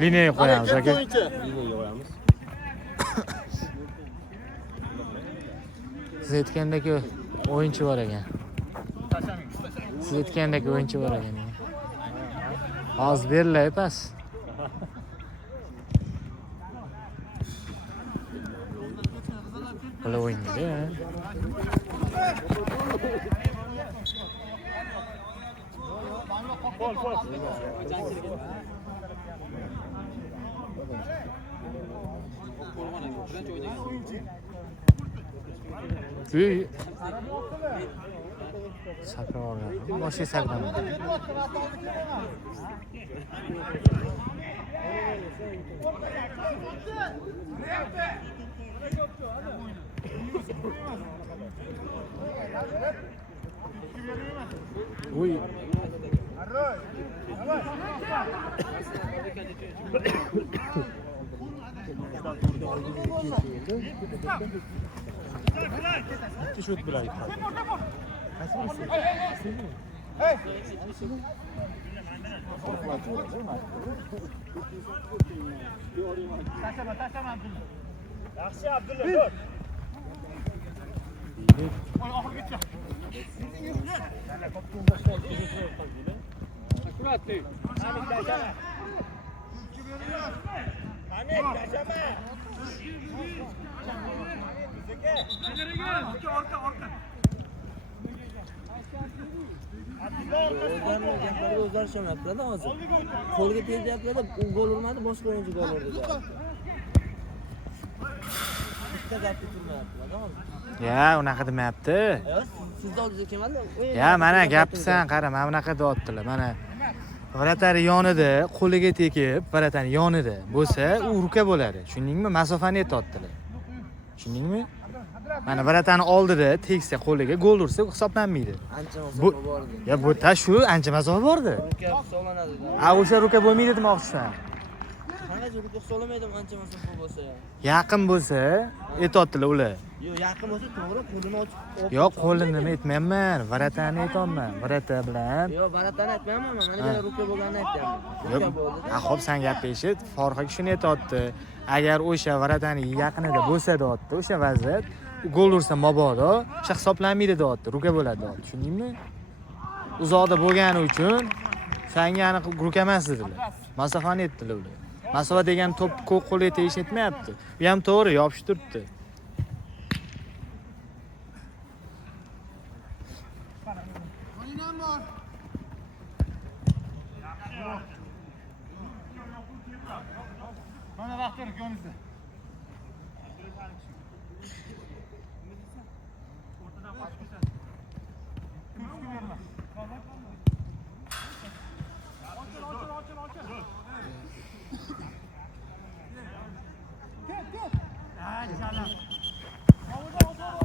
Liniyaga qo'yamiz aka. Liniyaga qo'yamiz. Siz aytgandek o'yinchi bor ekan. Siz aytgandek o'yinchi bor ekan. Hozir berilay pas. Qo'la o'yinchi. Sakra olgan. Boshqa sakram. Uy. Şut bilan. Yaxshi Abdulla, dur. Oy, oxirgacha. Yana koptum boshlaydi. Akkuratli. Hamid tashama. Hamid tashama. Bizga. Orqa. O'zlari ishonmayapti-da hozir. Qo'lga tegyapti-da, u gol urmadi, boshqa o'yinchi gol urdi. Bitta gapga turmayapti-da hozir. Ya, unaqa demayapti. Sizni oldingizga kelmadi. Ya, mana gapsan, qara, mana bunaqa deyaptilar. Mana varatani yonida, qo'liga tekib, varatani yonida bo'lsa, u ruka bo'ladi. Tushundingmi? Masofani aytayaptilar. Tushundingmi? Mana varatani oldida teksa qo'liga gol ursa hisoblanmaydi. Ancha masofa bor edi. Ya bu tashu ancha masofa bordi. Ruka hisoblanadi. O'sha ruka bo'lmaydi demoqchisan. Qanaqa ruka hisoblamaydi ancha masofa bo'lsa. Yaqin bo'lsa, aytayaptilar ular. Yo'q, yaqin bo'lsa to'g'ri, qo'lini ochib. Yo'q, qo'lini nima aytmayman, varatani aytayapman. Varata bilan. Yo'q, baratani aytmayman, mana yana ruka bo'lganini aytayapman. Ruka bo'ldi. Xo'p, sen gap eshit. Farqiga shuni aytayapti. Agar o'sha varatani yaqinida bo'lsa deyapti, o'sha vaziyat gol ursa mabodo, o'sha hisoblanmaydi deyapti, ruka bo'ladi deyapti. Tushundingmi? Uzoqda bo'lgani uchun senga aniq ruka emas dedilar. Masofani aytdilar ular. Masofa degan to'p ko'k qo'lga tegishni aytmayapti. Bu ham to'g'ri, yopishib turibdi. Mana vaqtlar ko'nizda. O'rtadan qochib ketadi. Kuchga berma.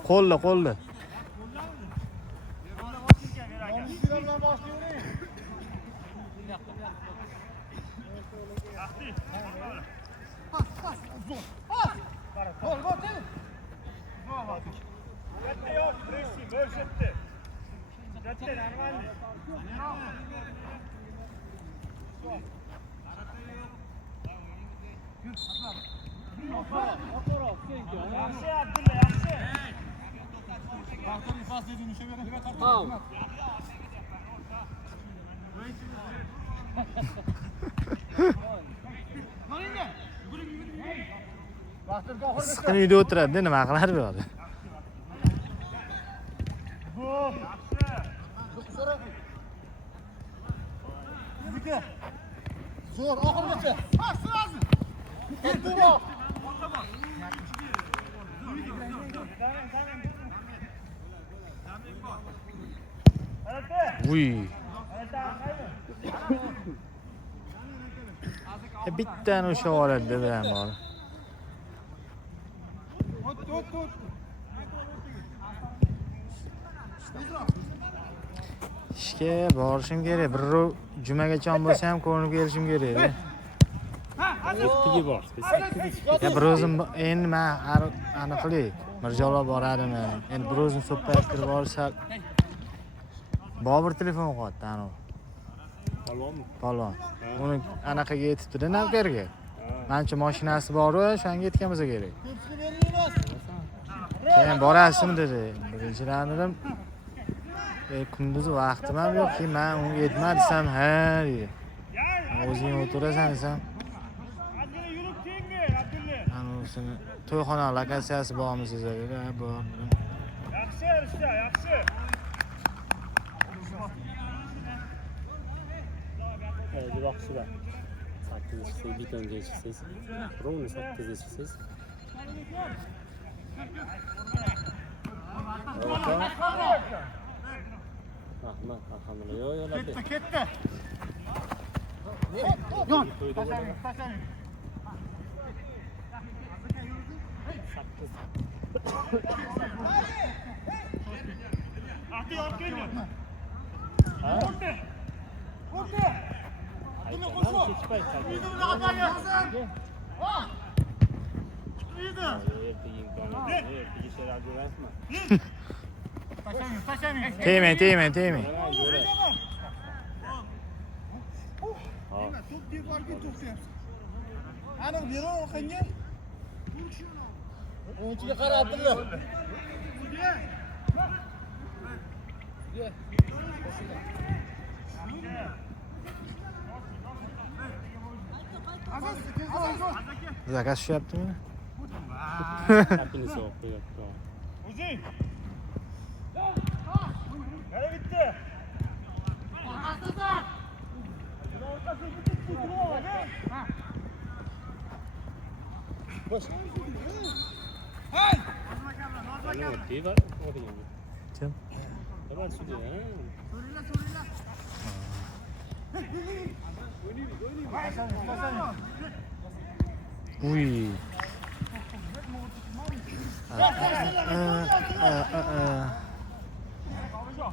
Ochil. Qo'lli. Yaxshi Abdulla, yaxshi. Vaqtni pas dedin, o'sha yerga tortib. Siqini uyda o'tiradi, nima qilar bu yoqda? Zo'r, oxirgacha. Pas lazım. Ketdi. Uy. Bittani o'sha oladi bilan bor. Ishga borishim kerak. Bir jumagacha bo'lsa ham ko'rinib kelishim kerak. Tigi bor. Ya bir o'zim endi men aniqlik. Mirjalol boradimi? Endi bir o'zini so'ppayib kirib olsa. Bobur telefon qo'ydi, anavi. Polvonmi? Polvon. Uni anaqaga yetibdi-da navkarga. Mancha mashinasi bor-ku, o'shanga yetgan bo'lsa kerak. Keyin borasizmi dedi. Birinchidan dedim, kunduzi vaqtim ham yo'q, men unga yetma desam, ha dedi. O'zing o'tirasan desam, Abdulla yurib tengmi, Abdulla? anovsini to'yxona lokatsiyasi bormi siz dedi. Ha, bor. Yaxshi, Rishta, yaxshi. Jiroqchilar. 8 chiqsiz, betonga chiqsiz. Rovni 8 chiqsiz. Rahmat, alhamdulillah. Yo, yo, Ketdi, labbi. ketdi. Yon. Tashlang. Ati olib keldi. Urdi. Urdi. Buni qo'shib. Kechpay qoldi. Yuzini qapayga. Ha. Yedi. Ertaga sherak bo'lasizmi? Tashlang. Tegmang. Top devorga to'xtayapsiz. Aniq bero o'qinga. O'yinchiga qara Abdulla. Zakaz tushyaptimi? Tapini so'q qo'yapti. O'zing. Yana bitta. Hey! Devar o'rgan. Kim? Devar sudya. Uy.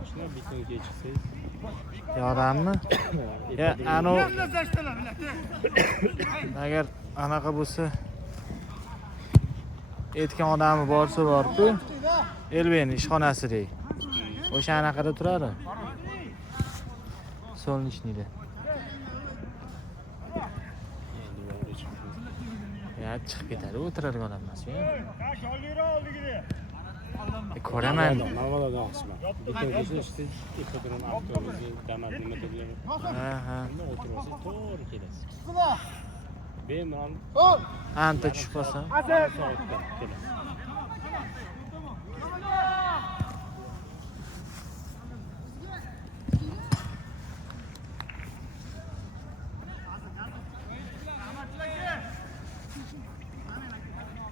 Shuna betonga chiqsiz. Yordammi? Ya, anu agar anaqa bo'lsa aytgan odami borsa bor-ku, Elbeyning ishxonasidek. O'sha anaqada turadi. Solnichniyda. Ya, chiqib ketadi, o'tiradigan odam emas-ku. Qani olira oldigida. Ko'raman. Normal odam qisman. Betonga chiqsiz, ipodrom avtobusi, damas nima dedilar. Ha. Unda o'tirasiz, to'g'ri kelasiz. Bemalol Anta tushib qolsam. soatda kelasiz.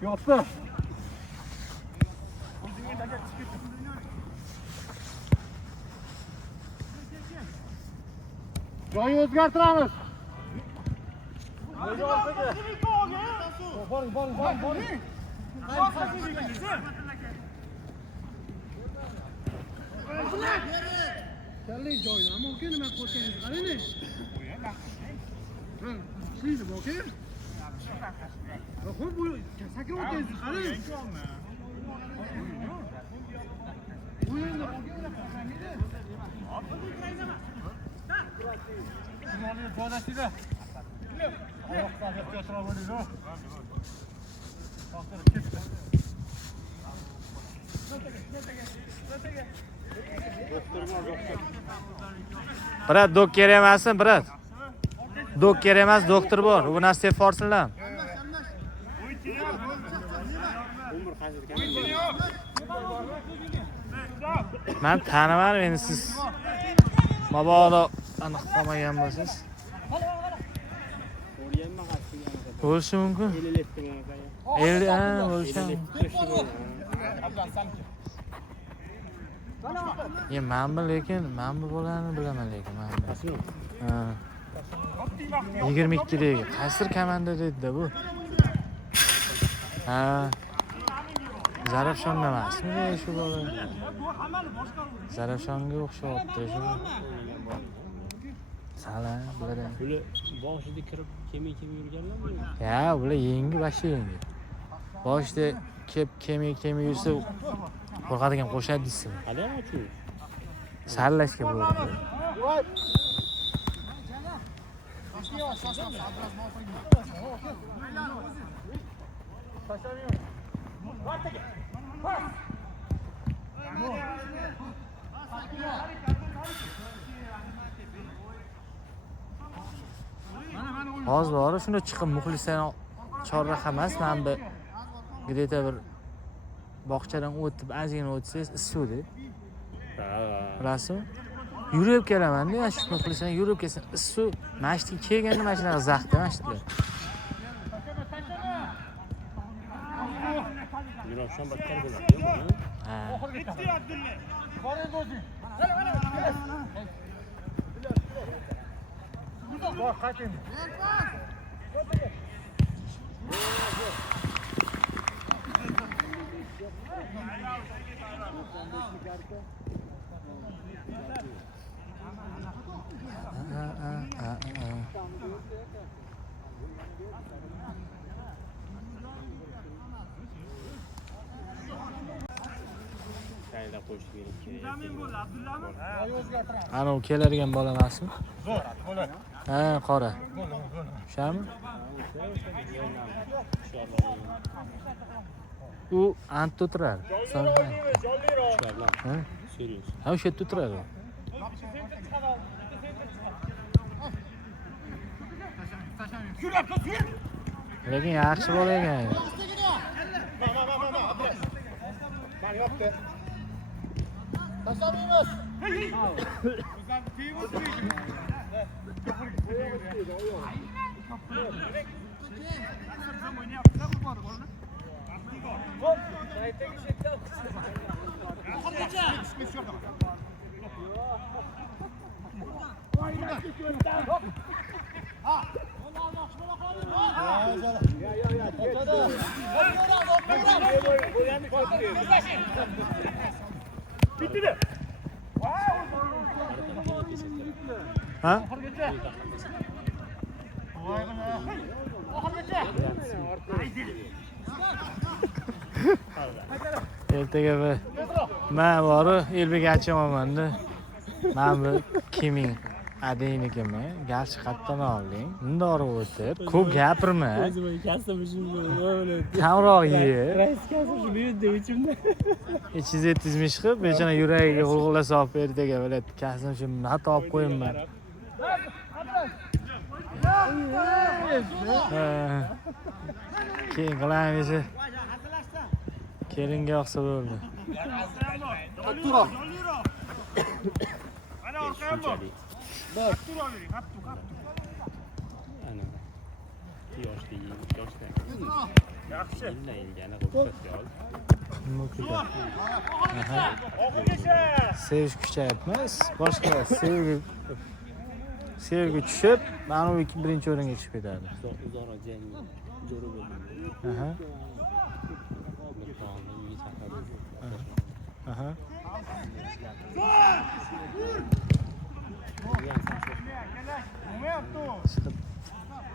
Yopdi. Joyi o'zgartiramiz. Boring. Kelli joyda, ammo aka nima qo'rqaningiz qarang. Shuydi aka. Xo'p, bu sakrab o'tgangiz qarang. Bu yerda joylashdi. Oyoqqa yo'qotra bo'ldi-ku. To'xtatib ketdi. Brat, dok kerak emasmi, brat? Dok kerak emas, doktor bor. Bu narsa forsinlar. Men tanimadim endi siz. Mabodo aniq qolmagan bo'lsangiz. Bo'lishi mumkin. Bo'lishi mumkin. Men bu bolani bilaman lekin men. Ha. 22 dagi. Qaysi komanda dedi bu? Ha. Zarafshon emasmi shu bola? Zarafshonga o'xshabdi shu. Salam, bilaman. Bular boshida kirib kemi yurganlarmi? Ya, ular yengi, boshida yengi. Boshida kemi yursa qo'rqadigan qo'shadi deysizmi? Hali ham ochuvdi. Saralashga bo'ladi. Hozir bor, shunda chiqib muxlislarni chorraha emas, men bu где-то bir bog'chadan o'tib, ozgina o'tsangiz issiqda. Bilasizmi? Yurib kelaman-da, mana shu muxlislar yurib kelsin, issiq. Masjidga kelganda mana shunaqa zaxda masjidlar. Yurashdan battar bo'ladi. Ha. Saylab qo'yish kerak. Ana u keladigan bola emasmi? Zo'r, bo'ladi. Ha, qora. Shami? U antda o'tiradi. Ha? Serios. Ha, o'sha yerda o'tiradi. Lekin yaxshi bola ekan. Bak yaptı. Taşlamayız. Bitti mi? Ha? Ertaga bir men bori Elbek achamanmanda. Men bu kiming adaynikiman. Garchi qayerdan olding? Bundoq o'tir. Ko'p gapirma. O'zim kasam uchun bo'ladi. Kamroq ye. Rais kasam shu yerda ichimda. 270 ming chiqib, bechana yuragiga g'ulg'ula solib ertaga bilet kasam shu xato olib qo'yimman. Keyin qilaymiz. Kelinga yoqsa bo'ldi. Ana orqaya bor. Bor. Turavering, hatto. Ana. Yoshli. Yaxshi. Inda ilgani ruxsatga ol. Sevish kuchayapmiz. Boshqa sevgi tushib, mana u birinchi o'ringa chiqib ketadi. Uzoq jang jo'ri bo'ldi. Aha. Aha.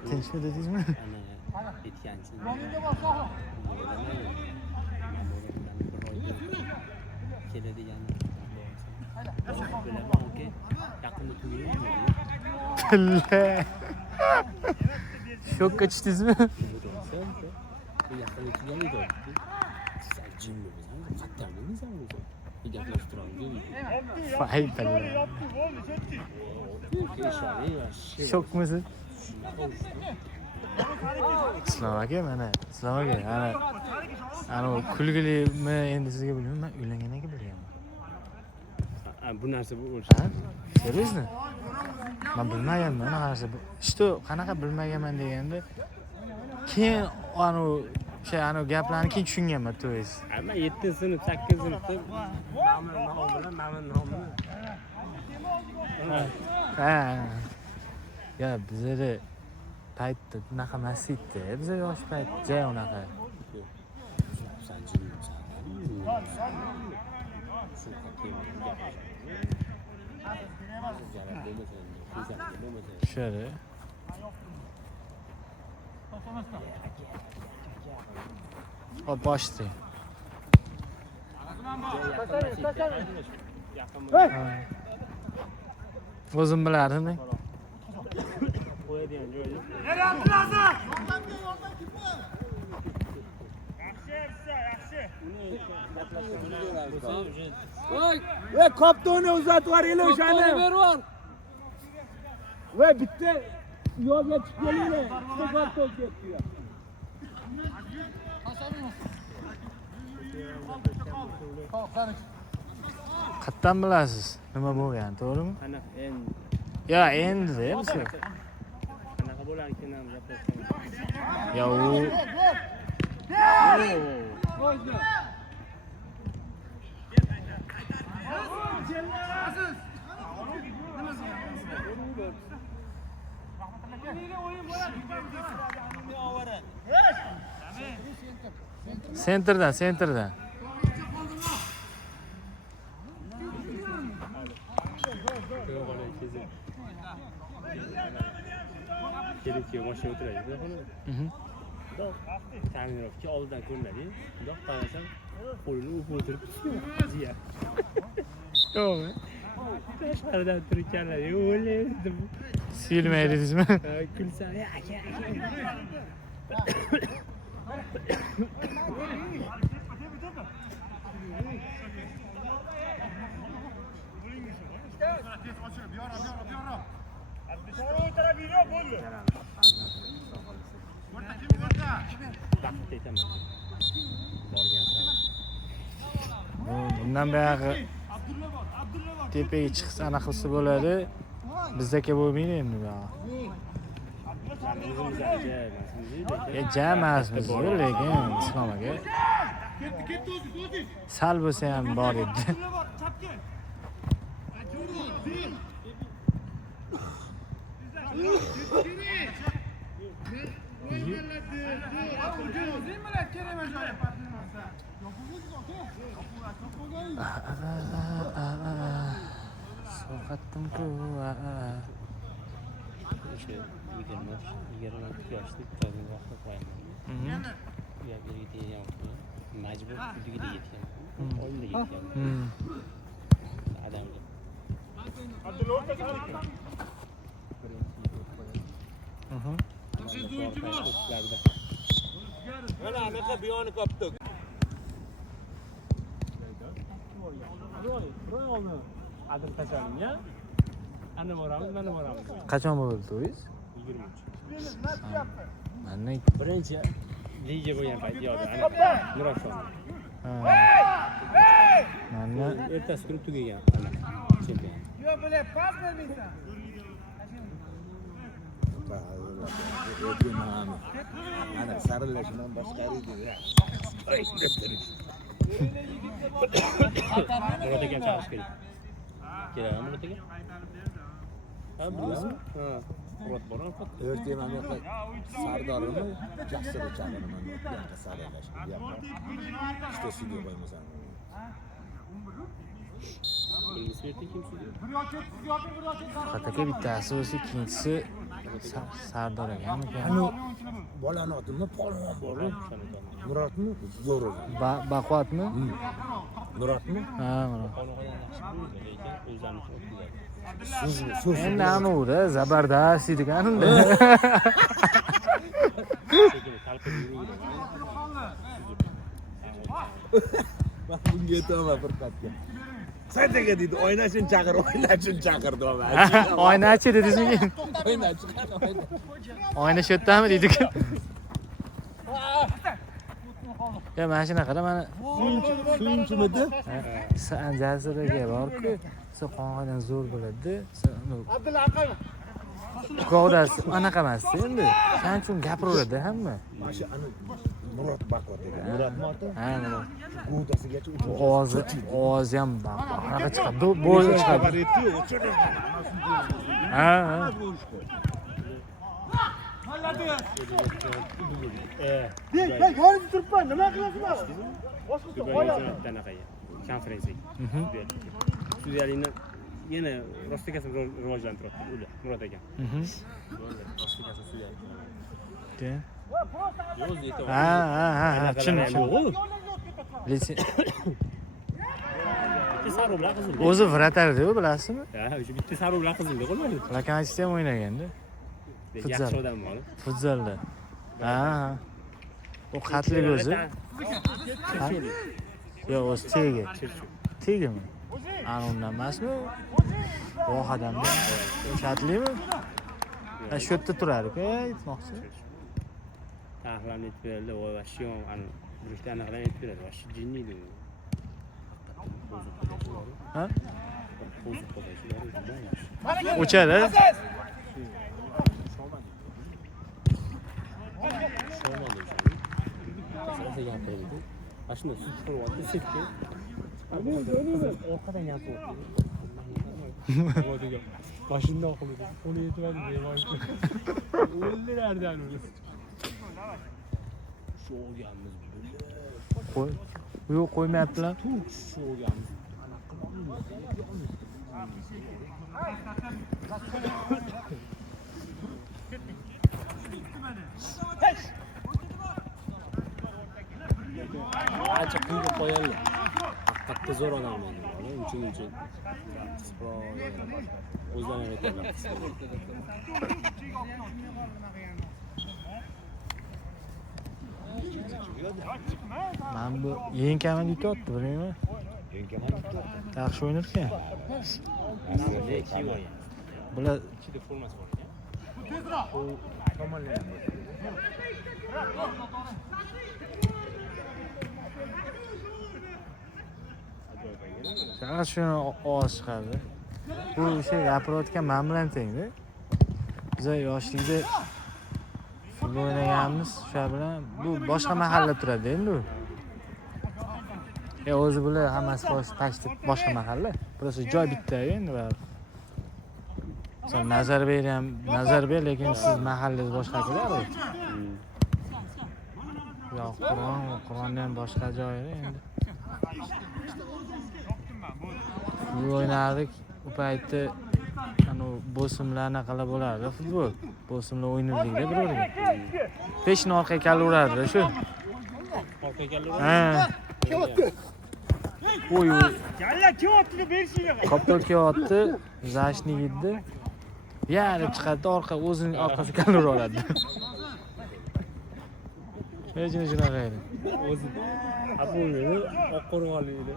Tinchmi dedingizmi? Ana aytganchi. Keladigan. Bilaman, okey. Yaqinda tugaymi? Tilla. Shokka tushdingizmi? Yaqinda tugamaydi. Sen jim bo'lsan, qattan bo'lmaysan o'zi. Gaplashib turamiz. Faytalla. Shokmisiz? Islom aka, mana Islom aka, ana kulgilimi endi sizga bilmayman, men uylangandan keyin bilganman. Bu narsa bu o'lsa. Ha? Seriously? Men bilmaganman, ana narsa. Что, qanaqa bilmaganman deganda keyin ana gaplarni keyin tushunganman, to есть. Amma 7-sinf, 8-sinfda Mamin nomini. Ha. Ya bizda paytda bunaqa emas edi. Biz yosh payt joy unaqa. Sen jim bo'lsan. Şöyle. O başlayayım. O'zim bilardim. Qo'yadigan joyi. Ve kaptanı uzat var ile uşağını. Ve bitti. Yo'lga chiqib kelinglar. Bitta kaptan ketdi. Qayerdan bilasiz? Nima bo'lgan, to'g'rimi? Ana endi Yo, endi o'zi. qanaqa bo'lar ekan ham gaplashamiz. Yo, sentrdan. Kerakli mashina o'tiradi. Ta'minotchi oldidan ko'rinadi. Bundoq qarasam, qo'lini o'pib o'tiribdi. Jiya. Yo'qmi? Tashqaridan turganlar, o'ylaydim. Silmaydingizmi? Kulsa, aka. Bundan buyog'i tepaga chiqsa anaqa qilsa bo'ladi. Bizdaka bo'lmaydi endi bu. Jamasmiz, lekin Islom aka. Sal bo'lsa ham bor edi. So'qatdim-ku. O'sha 20 yoshli cho'zib vaqtda qo'yaman. Yerga teggan. Majbur uyiga yetgan. Oldiga yetgan. Adamga. Mana anaqa buyoni qopdik. Adil tashalimga. Ana boramiz, mana boramiz. Qachon bo'ldi to'yingiz? 23. Mana Birinchi liga bo'lgan payt yo'qdi. Nurafshon. mana Ertasi kuni tugagan. Chempion. Yo'q, bile pas bermaysan. Ana sarılashdan boshqariydi. Murat aka chaqish kerak. Kerakmi Murat aka? Ha, bilasizmi? Ha. Murat borar faqat. Ertaga mana yoqqa Sardorini jasur chaqiraman. Yoqqa saralash. Yoqqa. İşte studiyo qo'ymasan. Bilgisi erta kim sudya? Xataka bittasi bo'lsa, ikkinchisi Sardor akami. Ana bolani otimi polvon bor. Muratmi? Zo'r. Baquvvatmi? Muratmi? Ha, mana. Qonunga yaxshi bo'ldi, lekin o'zlarini o'tkazadi. So'z. Endi anavda zabardast ekan unda. Sekin talqib yuruvdi. Bak bunga aytaman bir qatga. Saytaga deydi, o'ynashini chaqir, o'ynashini chaqir deyman. Oynachi dedingizmi? O'ynachi qani o'yna. Oyna shu yerdami deydik. Ya mana shunaqada mana Suyunchimidi? Sanjasiraga borku, qonqadan zo'r bo'ladi. Qovdasi anaqa emas endi. Shuning uchun gapiraveradi hamma. Mana shu ana Murat baqvat ekan. Murat oti. Ha, mana. G'udasigacha ovozi ham anaqa chiqadi, bo'yi chiqadi. Ha, ha. Yo'lga turibman, nima qilasizlar? Qanaqaga? Konferensiyaga. Studiyalikni yana rostakasini rivojlantiryapti ular Murat aka. Ha, tushundim. bitta sariq bilan qizil. O'zi vratar-ku, bilasizmi? Ha, o'sha bitta sariq bilan qizilda qolmaydi. Lokomotivda ham o'ynaganda. Futzal. Yaxshi odam bor. Futzalda. Ha. U qatlik o'zi. Ha? Yo'q, o'zi tegi. Tegimi? Ana undan emasmi? Voh odamda. Shatlimi? Ha, shu yerda turadi-ku, aytmoqchi. Taxlanib aytib berdi, voy vashiyom, ana burishda aniqlab aytib beradi, vashi jinni deydi. Ha? Qo'ziq qo'ziq. O'chadi. Sasa gapirdi. Mashina sut qilyapti, setga. Orqadan gapiryapti. Mashina oqildi. Qo'li yetmadi demoqchi. O'ldirardan uni. Shu olganmiz buni. Qo'y. Yo'q, qo'ymayaptilar. Shu olganmiz. Acha quyga qo'yaylik. Haqiqatda zo'r odam men. Uncha o'zlariga aytadilar. Men bu yengkamini yutyapti, bilaman. Yaxshi o'ynar ekan. Bular Ichida formasi bor ekan. faqat shuni ovoz chiqardi. Bu o'sha gapirayotgan men bilan tengda. Biz yoshlikda futbol o'ynaganmiz, o'sha bilan bu boshqa mahalla turadi endi u. O'zi bular hammasi почти boshqa mahalla. Просто joy bitta endi baribir. Sen Nazarбек lekin siz mahallangiz boshqachalar. Yo'q, Qur'onni ham boshqa joyda endi. Bu o'ynardik, u paytda ana bosimlar anaqalar bo'lardi futbol. Bosimlar o'ynardikda bir-biriga. Peshni orqaga kalaverardi shu. Orqaga kelib. Ha. Oy. Yalla kim otdi berishinglar. Kaptal kiyotdi, zashni yeddi. Yarib chiqadi, o'zining orqasiga kalaveradi. Hech shunaqa edi. O'zi Apollo oqqo'rg'onlikda.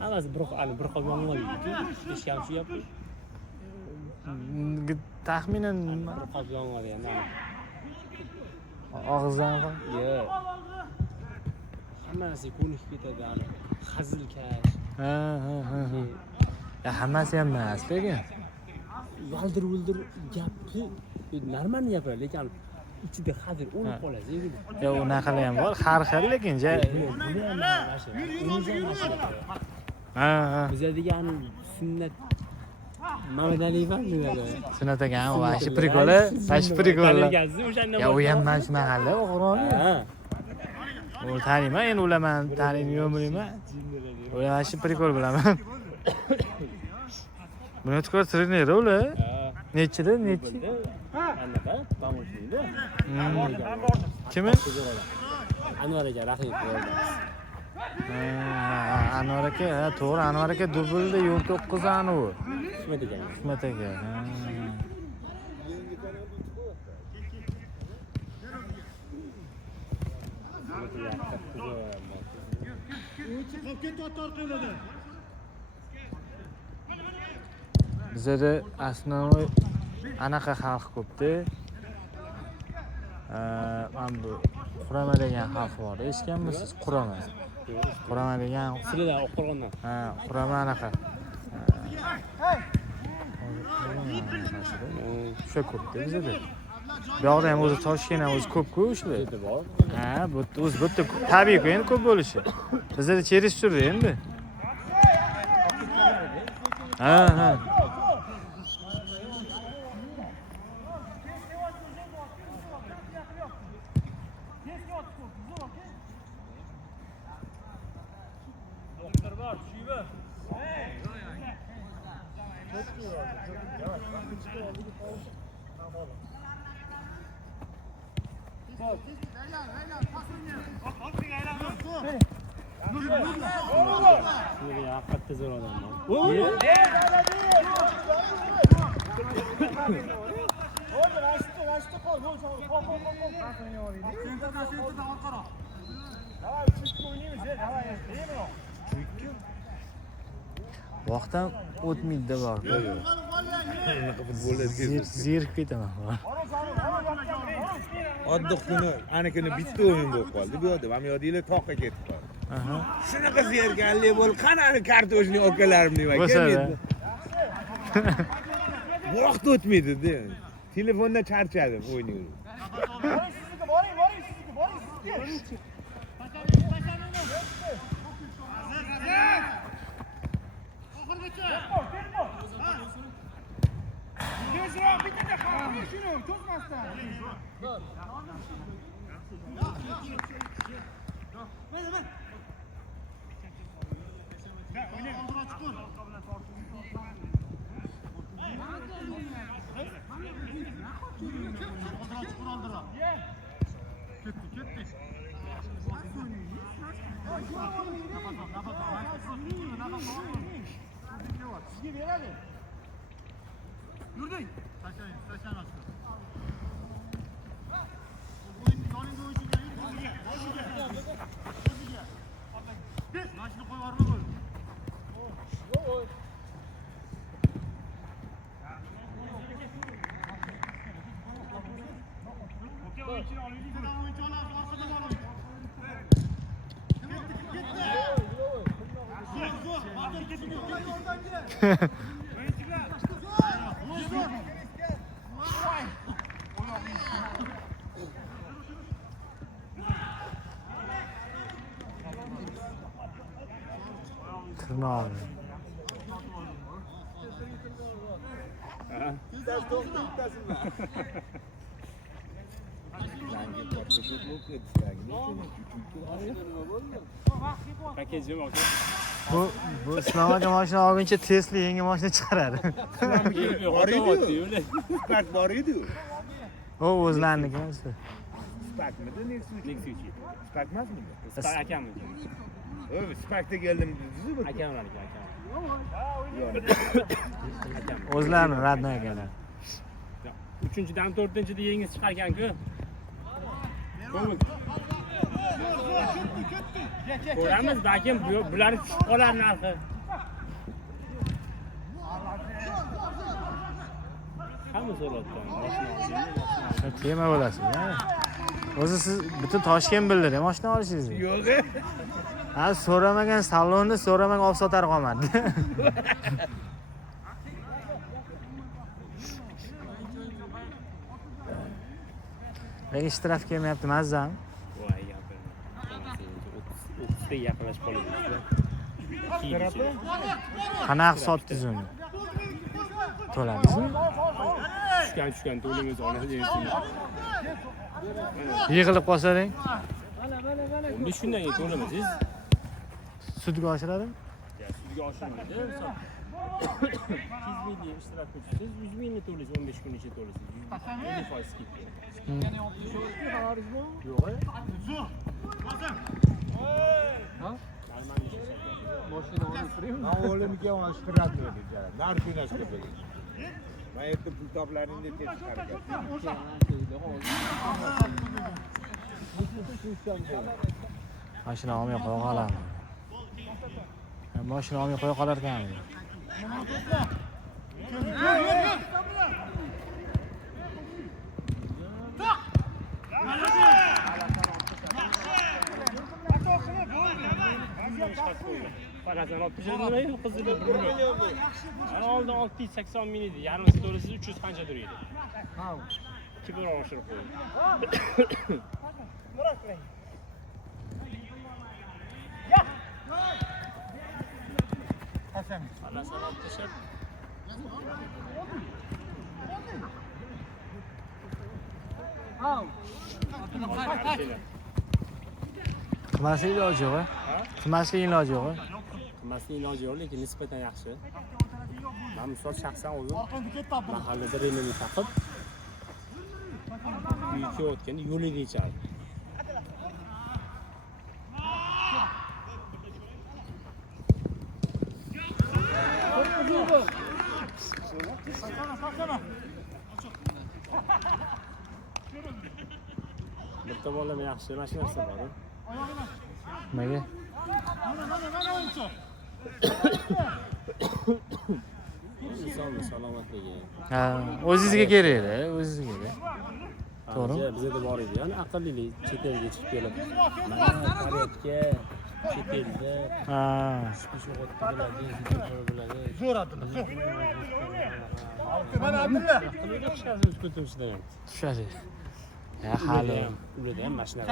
Hammasi bir qop yong'oqliki, hech ham shu gap. Taxminan Bir qop yong'oq yana. og'izdan Yo'q. Hammasi ko'nikib ketadi ana. Hazilkash. ha. Ya hammasi ham emas, lekin Valdir-vuldir gapi normalniy gapiradi, lekin ichida hazil o'lib qolasiz. yo unaqalar ham bor, har xil lekin Buni ham mashina. ha. Bizda degan sunnat Muhammad Aliyev dedi. Sunnat ekan, vashi prikola. Ya u ham mana shu mahalla, Qur'onni. Ha. U taniyman, endi ularman, taniyman, bilmayman. U vashi prikol bilaman. Buni trener ular. Nechida? Anaqa, pomochniyda. Kimi? Anvar aka rahim bo'ldi. Anvar aka, to'g'ri, Anvar aka dublda yo'l to'qqizani u. Hikmat ekan. Hikmat aka. Qolib ketyapti orqanglarda. Bizda основной anaqa xalq ko'pda. Mana bu Qurama degan xalq bor. Eshitganmisiz? Qurama. Qurama degan. Sizlar Oqqo'rg'ondan. Ha, Qurama anaqa. O'sha ko'pda bizda. Bu yoqda ham o'zi Toshkent ham o'zi ko'p-ku shular. Bor. Ha, bu o'zi bitta tabiiy-ku endi ko'p bo'lishi. Bizda cheris turdi endi. Ha. Shunga haqiqatda zo'r odamman. Vaqtdan o'tmaydi bor. Zerikib ketaman. Oddiy kuni, anikini bitta o'yin bo'lib qoldi. Bu yerda ham yodinglar toqqa ketib qoldi. Aha. Shunaqa zerganlik bo'ldi. Qani ani kartoshni akalarim nima Bo'lsa-da. Vaqt o'tmaydi-da. Telefonda charchadim o'yning. Yurding. Taşan. Mashina qo'yib yuborma. Tırnağı. Pakej yo'q. Bu sınavga mashina olguncha Tesla yangi mashina chiqaradi. Spark bor edi. O o'zlariniki emas. Sparkmidi, Nexus? Spark emasmi? Spark akammi? Sparkda keldim dedingiz-ku. Akamlarniki, akam. O'zlarini raddan ekanlar. 3-dan 4-da yangi chiqargan-ku. Ko'ramiz, balkim bular tushib qolar narxi. Hamma so'rayapti. Tema bo'lasiz-a? O'zi siz butun Toshkent bildi, mashina olishingizni. Yo'q. Ha, so'ramagan salonni so'ramagan olib sotar qolmadi. Lekin shtraf kelmayapti, mazzam. Voy, gapirma. 30 ta yaqinlashib qoladi. Qanaqa sotdingiz uni? To'ladingizmi? Tushgan to'lingiz oladi. Yig'ilib qolsang, 15 kundan keyin to'lamaysiz. sudga oshiradimi? Sudga oshirmaydi. 200 ming ishtirok qilsangiz 100 mingni to'laysiz, 15 kun ichida to'laysiz. 50% skidka. Yo'q. Ben oğlumga ona shpirat verdim. Narxini oshirib berdim. Ben aytdim pul toplaringni deb Mashina olmay qo'ya qolarmi? Mashina olmay qo'ya qolar ekan. Parasini olib tashladimi? Qizini bilmayman. Ana oldin 680 ming edi. Yarmisi to'lasiz 300 qancha turadi? Ha. 2 bor oshirib qo'ydim. Parasini olib tashlab. Qilmaslik iloji yo'q-a? Qilmaslik iloji yo'q-a? Qilmaslik iloji yo'q, lekin nisbatan yaxshi. Men misol shaxsan o'zim mahallada remini taqib uyga o'tganda yo'liga yechardim. Bir tomonlama yaxshi mana shu narsa bor. Nimaga? Insonni salomatligi. Ha, o'zingizga kerak-da, o'zingizga kerak. To'g'rimi? Bizda bor edi. Ya'ni aqllilik chet elga chiqib kelib, Koreyaga, chet elda Ha. chiqish o'qitib biladi. Zo'r Abdulla, zo'r. Mana Abdulla. Aqlliga chiqasiz ko'timizda ham. Tushadi. Ya hali. Ularda ham mashinalar.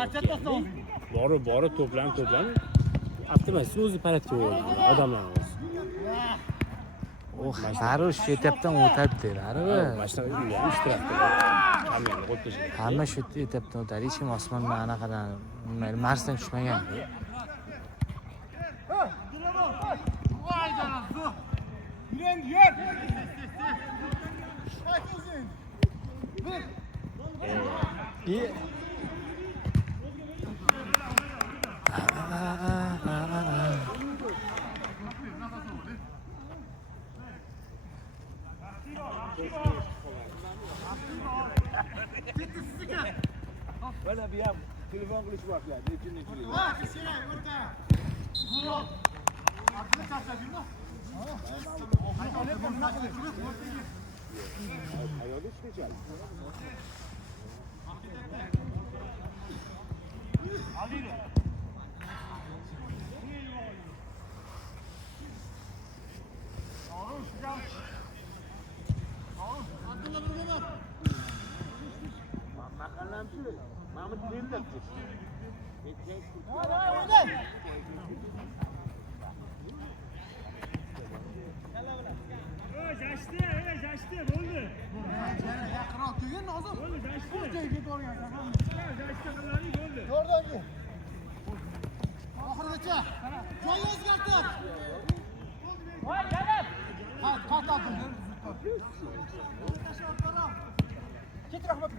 Borib to'planib. Avtomatik o'zi paradga qo'yadi. Odamlar o'zi. O, xabar shu etapdan o'tadi dedilar. Mashinalar ham ishtirok qiladi. Hammalar o'tkazadi. Hamma shu etapdan o'tadi. Hech kim osmondan anaqadan, nimalar Marsdan tushmagan. Voy janob, zo'r. Yur, yur. Mana bu ham telefon qilish vaqtlari nechinchilik. Ayol ishlaydi. Mahallam shu. Mahmud Belda. Jashti, bo'ldi. Yaqinroq kelgin, Nozim. Bo'ldi, jashti. Bu joyga borgansan. Jashti qilaring, bo'ldi. To'g'ridan. Oxirigacha. Joy o'zgartir. Voy, Jalal. Ha, tortadim. Ket rahmat.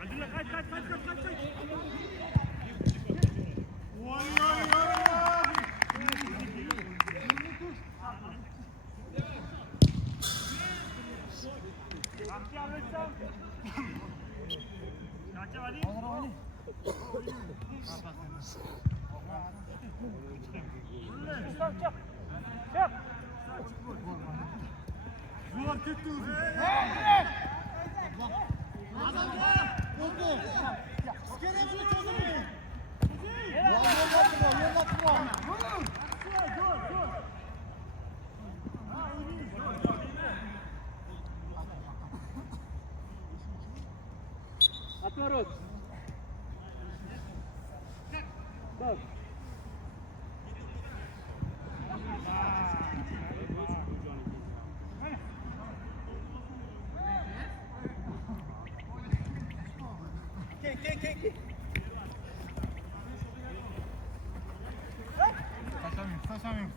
Abdulla, qayt. Voy. Zo'r ketdi o'zi. Отворот. Так. Taşamıyorum.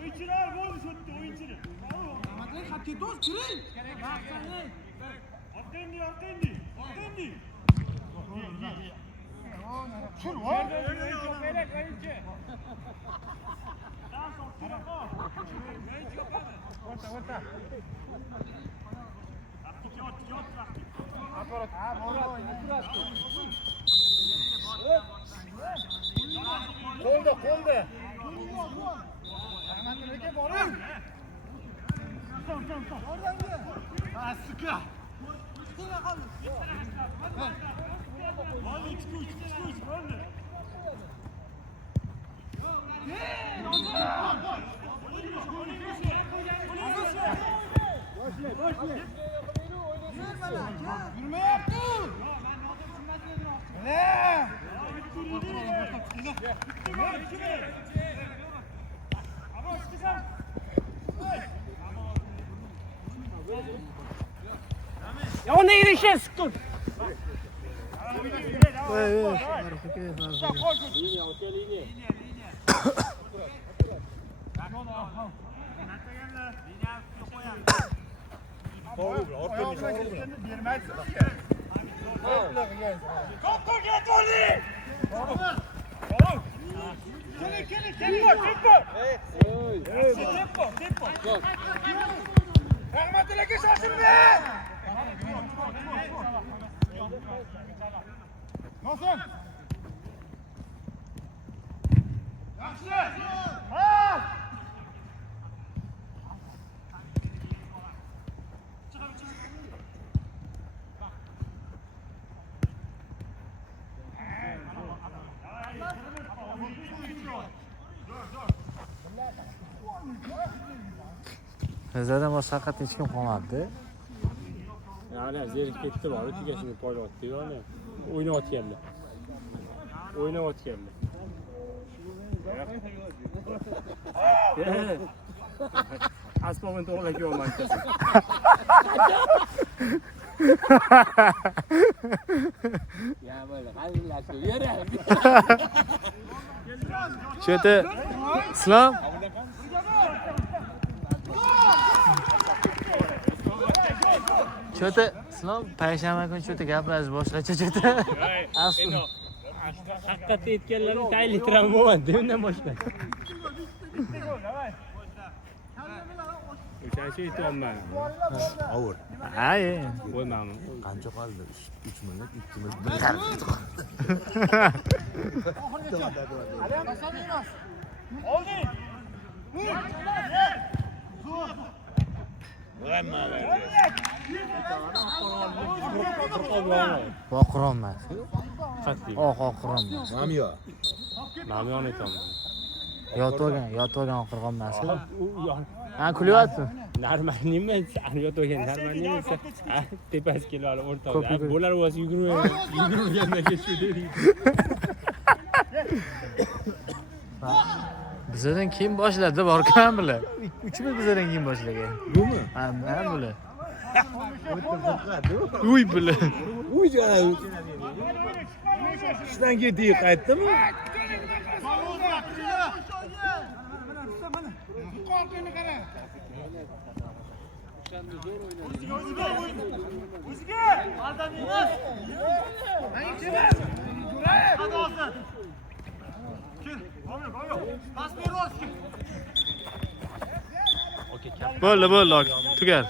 Oyuncular gol şuttu oyuncular. Madrid hakkı dost girin. Attendi. Şur var. Orta. Apparat. Kolda. Rahmetli'ye borun. Tamam. Oradan gel. Ha, sıkı. Sıkı kalın. Hadi çıkış. Hadi. Boş. Yürüme yaptın. Ne? Ya o ne işe sıktın? Linja. Bizlardan boshqa faqat hech kim qolmabdi. Yani zerikib ketdi bor, tugashini poylayapti yani. O'ynayotganlar. O'ynayotganlar. Asbobini to'g'rilab kelolmayapti. Ya böyle qalbinglar yuradi. Shu yerda Islom shu yerda Islom payshanba kuni shu yerda gaplashib boshqacha shu yerda. Asli Haqiqatda aytganlarni tayinlantiraman bo'lmadi, undan boshqa. O'shancha aytyapman. Avur. Ay. Bo'lmami? Qancha qoldi? 3 minut, 2 minut. Oqiron emas. Qat'iy. Oqiron emas. Mamiyo. Namyon aytaman. Yotgan oqiron emas. Ha, kulyapti. Normalnimi? Sani yotgan normalnimi? Tepasi kelib o'rtada. Bo'lar o'zi yugurganda shu deydi. Bizdan keyin boshladi, borkan bular. Uchimiz bizdan keyin boshlagan. Bumi? Ha, mana bular. O'tib Uy bular. Uy jana. Ishdan ketib qaytdimi? Bo'ldi, tugal.